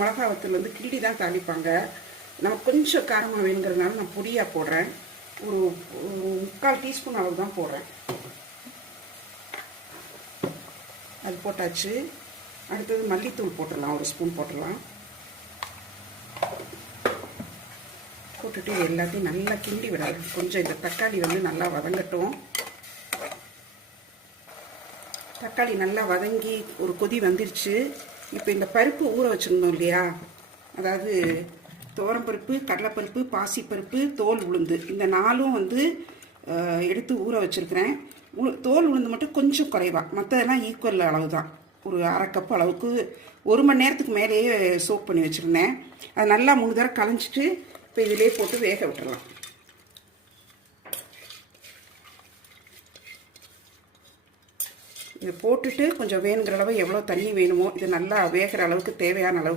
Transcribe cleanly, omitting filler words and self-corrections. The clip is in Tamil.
மிளகா வத்தல் வந்து கிண்டி தான் தாளிப்பாங்க. நான் கொஞ்சம் காரமாக வேணுங்கிறதுனால நான் பொடியாக போடுறேன். ஒரு 3/4 டீஸ்பூன் அளவு தான் போடுறேன். அது போட்டாச்சு. அடுத்தது மல்லித்தூள் போட்டுடலாம், 1 ஸ்பூன் போட்டுடலாம். போட்டுட்டு எல்லாத்தையும் நல்லா கிண்டி விடாது. கொஞ்சம் இந்த தக்காளி வந்து நல்லா வதங்கட்டும். தக்காளி நல்லா வதங்கி ஒரு கொதி வந்துருச்சு. இப்போ இந்த பருப்பு ஊற வச்சுருந்தோம் இல்லையா, அதாவது துவரம்பருப்பு, கடலைப்பருப்பு, பாசிப்பருப்பு, தோல் உளுந்து, இந்த 4ம் வந்து எடுத்து ஊற வச்சுருக்கிறேன். தோல் உளுந்து மட்டும் கொஞ்சம் குறைவா, மற்றதெல்லாம் ஈக்குவல் அளவு தான். ஒரு 1/2 கப் அளவுக்கு 1 மணி நேரத்துக்கு மேலேயே சோக் பண்ணி வச்சுருந்தேன். அது நல்லா 3 தடவை களைஞ்சிட்டு இப்போ இதிலே போட்டு வேக விட்டுறலாம். இதை போட்டுட்டு கொஞ்சம் வேணுங்கிற அளவு எவ்வளோ தண்ணி வேணுமோ, இது நல்லா வேகிற அளவுக்கு தேவையான அளவு